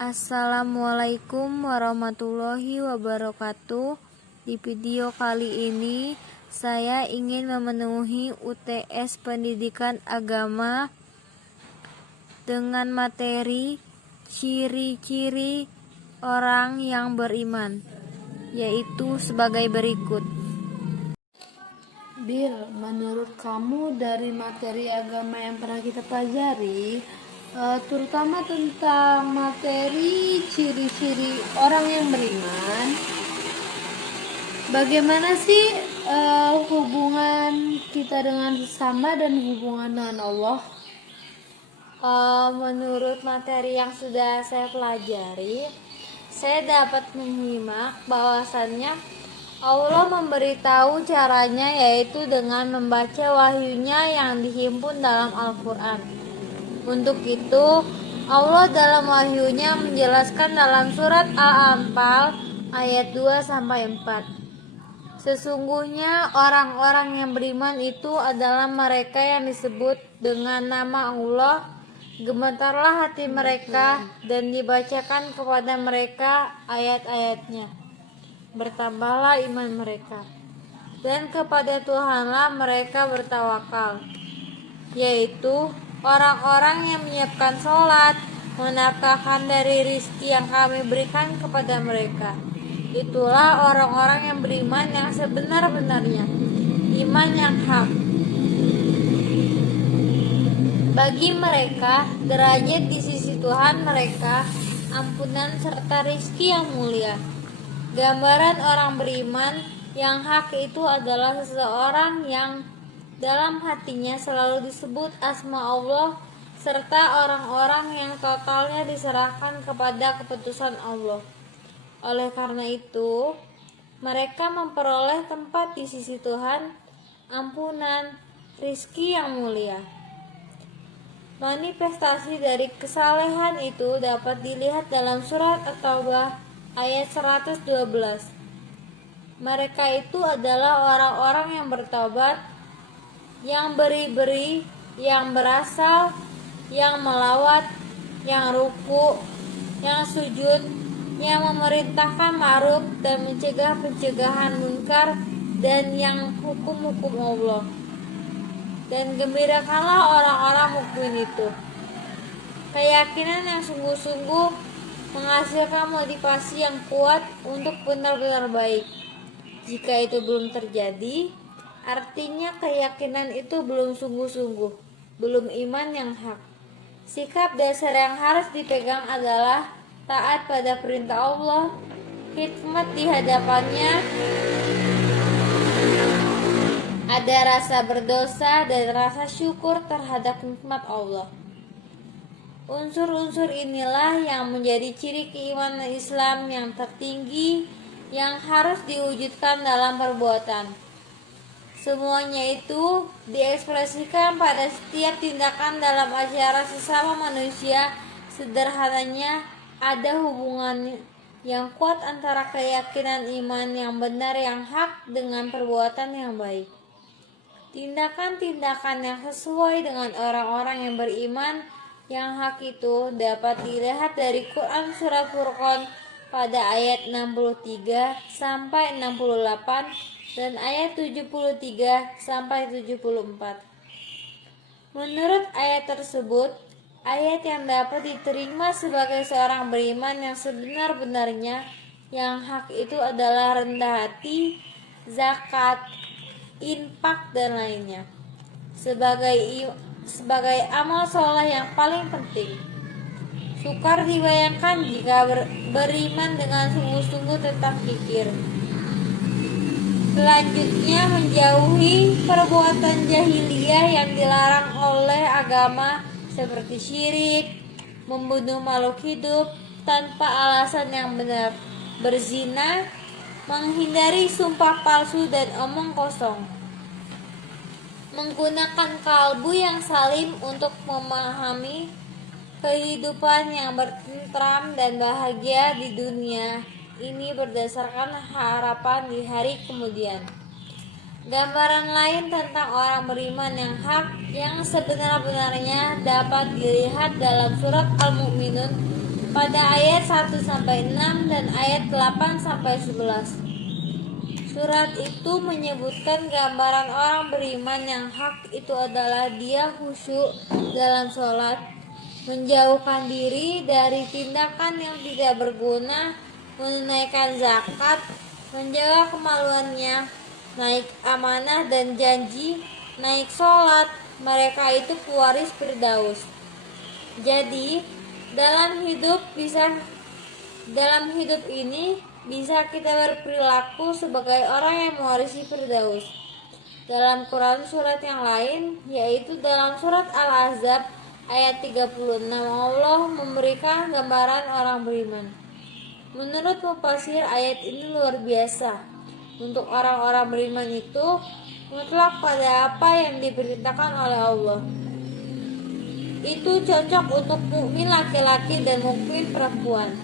Assalamualaikum warahmatullahi wabarakatuh. Di video kali ini saya ingin memenuhi UTS Pendidikan Agama dengan materi ciri-ciri orang yang beriman, yaitu sebagai berikut. Bill, menurut kamu dari materi agama yang pernah kita pelajari, terutama tentang materi ciri-ciri orang yang beriman, bagaimana sih hubungan kita dengan sesama dan hubungan dengan Allah? Menurut materi yang sudah saya pelajari, saya dapat menyimak bahwasannya Allah memberitahu caranya, yaitu dengan membaca wahyunya yang dihimpun dalam Al-Quran. Untuk itu, Allah dalam wahyunya menjelaskan dalam surat Al-Anfal ayat 2-4. Sesungguhnya orang-orang yang beriman itu adalah mereka yang disebut dengan nama Allah. Gemetarlah hati mereka dan dibacakan kepada mereka ayat-ayatnya. Bertambahlah iman mereka, dan kepada Tuhanlah mereka bertawakal, yaitu orang-orang yang menyiapkan sholat, menafkahkan dari rizki yang kami berikan kepada mereka. Itulah orang-orang yang beriman yang sebenar-benarnya, iman yang hak. Bagi mereka derajat di sisi Tuhan mereka, ampunan serta rizki yang mulia. Gambaran orang beriman yang hak itu adalah seseorang yang dalam hatinya selalu disebut asma Allah, serta orang-orang yang totalnya diserahkan kepada keputusan Allah. Oleh karena itu, mereka memperoleh tempat di sisi Tuhan, ampunan, rizki yang mulia. Manifestasi dari kesalehan itu dapat dilihat dalam surat At-Taubah ayat 112. Mereka itu adalah orang-orang yang bertobat, yang beri-beri, yang berasal, yang melawat, yang ruku, yang sujud, yang memerintahkan ma'ruf dan mencegah pencegahan munkar, dan yang hukum-hukum Allah. Dan gembirakanlah orang-orang mukmin itu. Keyakinan yang sungguh-sungguh menghasilkan motivasi yang kuat untuk benar-benar baik. Jika itu belum terjadi, artinya keyakinan itu belum sungguh-sungguh, belum iman yang hak. Sikap dasar yang harus dipegang adalah taat pada perintah Allah, hikmat di hadapannya, ada rasa berdosa dan rasa syukur terhadap nikmat Allah. Unsur-unsur inilah yang menjadi ciri keimanan Islam yang tertinggi yang harus diwujudkan dalam perbuatan. Semuanya itu diekspresikan pada setiap tindakan dalam acara sesama manusia. Sederhananya, ada hubungan yang kuat antara keyakinan iman yang benar yang hak dengan perbuatan yang baik. Tindakan-tindakan yang sesuai dengan orang-orang yang beriman yang hak itu dapat dilihat dari Quran Surat Furqan pada ayat 63-68 dan ayat 73-74. Menurut ayat tersebut, ayat yang dapat diterima sebagai seorang beriman yang sebenar-benarnya yang hak itu adalah rendah hati, zakat, infak, dan lainnya. Sebagai amal soleh yang paling penting. Sukar dibayangkan jika beriman dengan sungguh-sungguh tentang zikir. Selanjutnya, menjauhi perbuatan jahiliyah yang dilarang oleh agama seperti syirik, membunuh makhluk hidup tanpa alasan yang benar, berzina, menghindari sumpah palsu dan omong kosong, menggunakan kalbu yang salim untuk memahami kehidupan yang bertentram dan bahagia di dunia ini berdasarkan harapan di hari kemudian. Gambaran lain tentang orang beriman yang hak yang sebenar-benarnya dapat dilihat dalam surat Al-Mu'minun pada ayat 1-6 dan ayat 8-11. Surat itu menyebutkan gambaran orang beriman yang hak itu adalah dia khusyuk dalam sholat, menjauhkan diri dari tindakan yang tidak berguna, menunaikan zakat, menjaga kemaluannya, naik amanah dan janji, naik sholat. Mereka itu pewaris Firdaus. Jadi dalam hidup ini bisa kita berperilaku sebagai orang yang mewarisi Firdaus. Dalam Quran surat yang lain, yaitu dalam surat Al-Ahzab ayat 36, Allah memberikan gambaran orang beriman. Menurut mufasir, ayat ini luar biasa. Untuk orang-orang beriman itu mutlak pada apa yang diperintahkan oleh Allah. Itu cocok untuk mukmin laki-laki dan mukmin perempuan.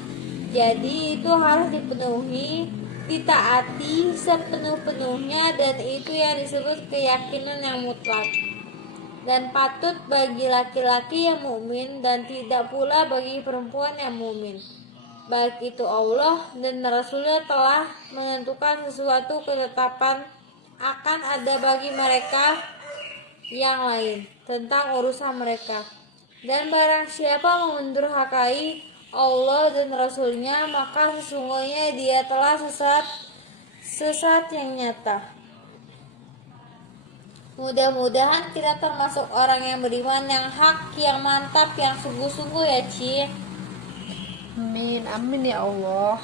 Jadi itu harus dipenuhi, ditaati sepenuh-penuhnya, dan itu yang disebut keyakinan yang mutlak. Dan patut bagi laki-laki yang mukmin dan tidak pula bagi perempuan yang mukmin. Baik itu Allah dan Rasulnya telah menentukan sesuatu ketetapan akan ada bagi mereka yang lain tentang urusan mereka. Dan barang siapa mendurhakai Allah dan Rasulnya, maka sesungguhnya dia telah sesat yang nyata. Mudah-mudahan kita termasuk orang yang beriman, yang hak, yang mantap, yang sungguh-sungguh ya Ci. Amin, amin ya Allah.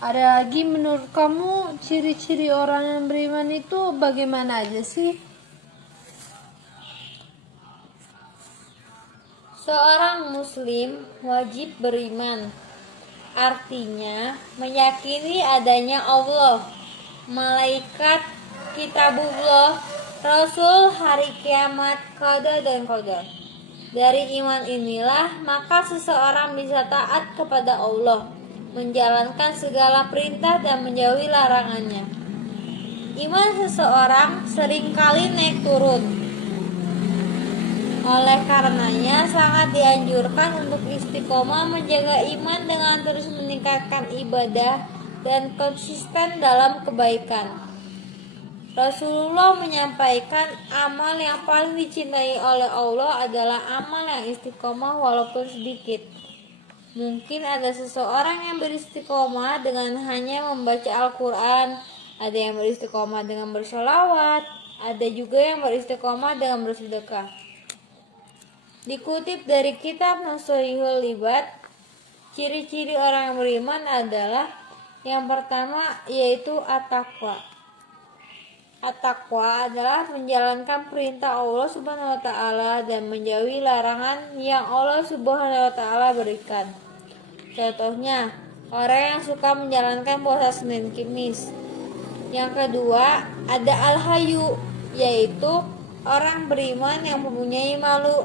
Ada lagi menurut kamu ciri-ciri orang yang beriman itu bagaimana aja sih? Seorang muslim wajib beriman. Artinya meyakini adanya Allah, malaikat, kitabullah, rasul, hari kiamat, qada dan qadar. Dari iman inilah maka seseorang bisa taat kepada Allah, menjalankan segala perintah dan menjauhi larangannya. Iman seseorang seringkali naik turun. Oleh karenanya sangat dianjurkan untuk istiqomah menjaga iman dengan terus meningkatkan ibadah dan konsisten dalam kebaikan. Rasulullah menyampaikan amal yang paling dicintai oleh Allah adalah amal yang istiqomah walaupun sedikit. Mungkin ada seseorang yang beristiqomah dengan hanya membaca Al-Quran, ada yang beristiqomah dengan bersolawat, ada juga yang beristiqomah dengan bersedekah. Dikutip dari kitab Nasuhul Ibad, ciri-ciri orang yang beriman adalah yang pertama yaitu at-taqwa. At-taqwa adalah menjalankan perintah Allah Subhanahu wa taala dan menjauhi larangan yang Allah Subhanahu wa taala berikan. Contohnya, orang yang suka menjalankan puasa Senin Kamis. Yang kedua, ada al-hayu, yaitu orang beriman yang mempunyai malu.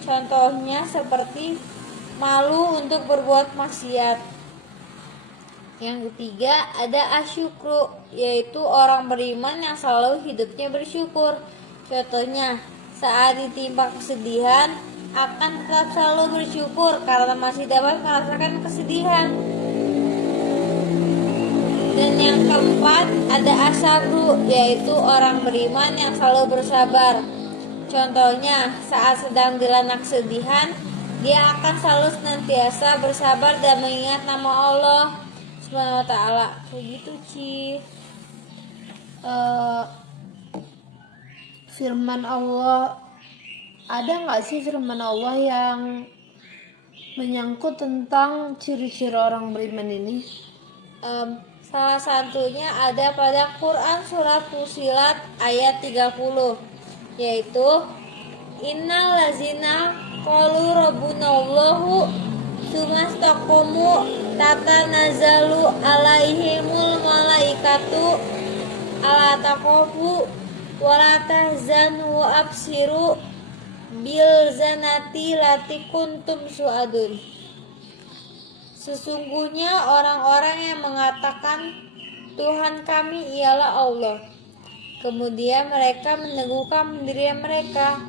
Contohnya seperti malu untuk berbuat maksiat. Yang ketiga, ada asyukru, yaitu orang beriman yang selalu hidupnya bersyukur. Contohnya, saat ditimpa kesedihan, akan tetap selalu bersyukur karena masih dapat merasakan kesedihan. Dan yang keempat, ada asabru, yaitu orang beriman yang selalu bersabar. Contohnya, saat sedang dilanda kesedihan, dia akan selalu senantiasa bersabar dan mengingat nama Allah Subhanahu wa ta'ala. Kayak gitu Ci. Firman Allah, ada nggak sih firman Allah yang menyangkut tentang ciri-ciri orang beriman ini? Salah satunya ada pada Quran surat Fusilat ayat 30, yaitu innal lazina qalu rabbunallahu tsumastaqamu tatanazzalu alaihimul malaikatu alla taqafu wa la tahzanu wa absiru bil zanati lati kuntum su'adun. Sesungguhnya orang-orang yang mengatakan Tuhan kami ialah Allah, kemudian mereka meneguhkan pendirian mereka,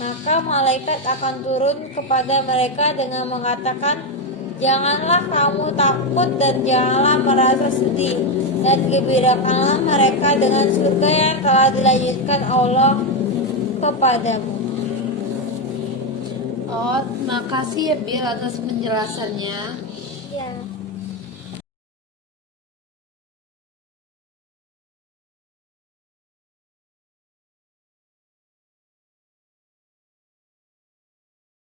Maka malaikat akan turun kepada mereka dengan mengatakan, janganlah kamu takut dan janganlah merasa sedih, dan gembirakanlah mereka dengan surga yang telah dilanjutkan Allah kepadamu. Oh, makasih ya Bill atas penjelasannya. Ya.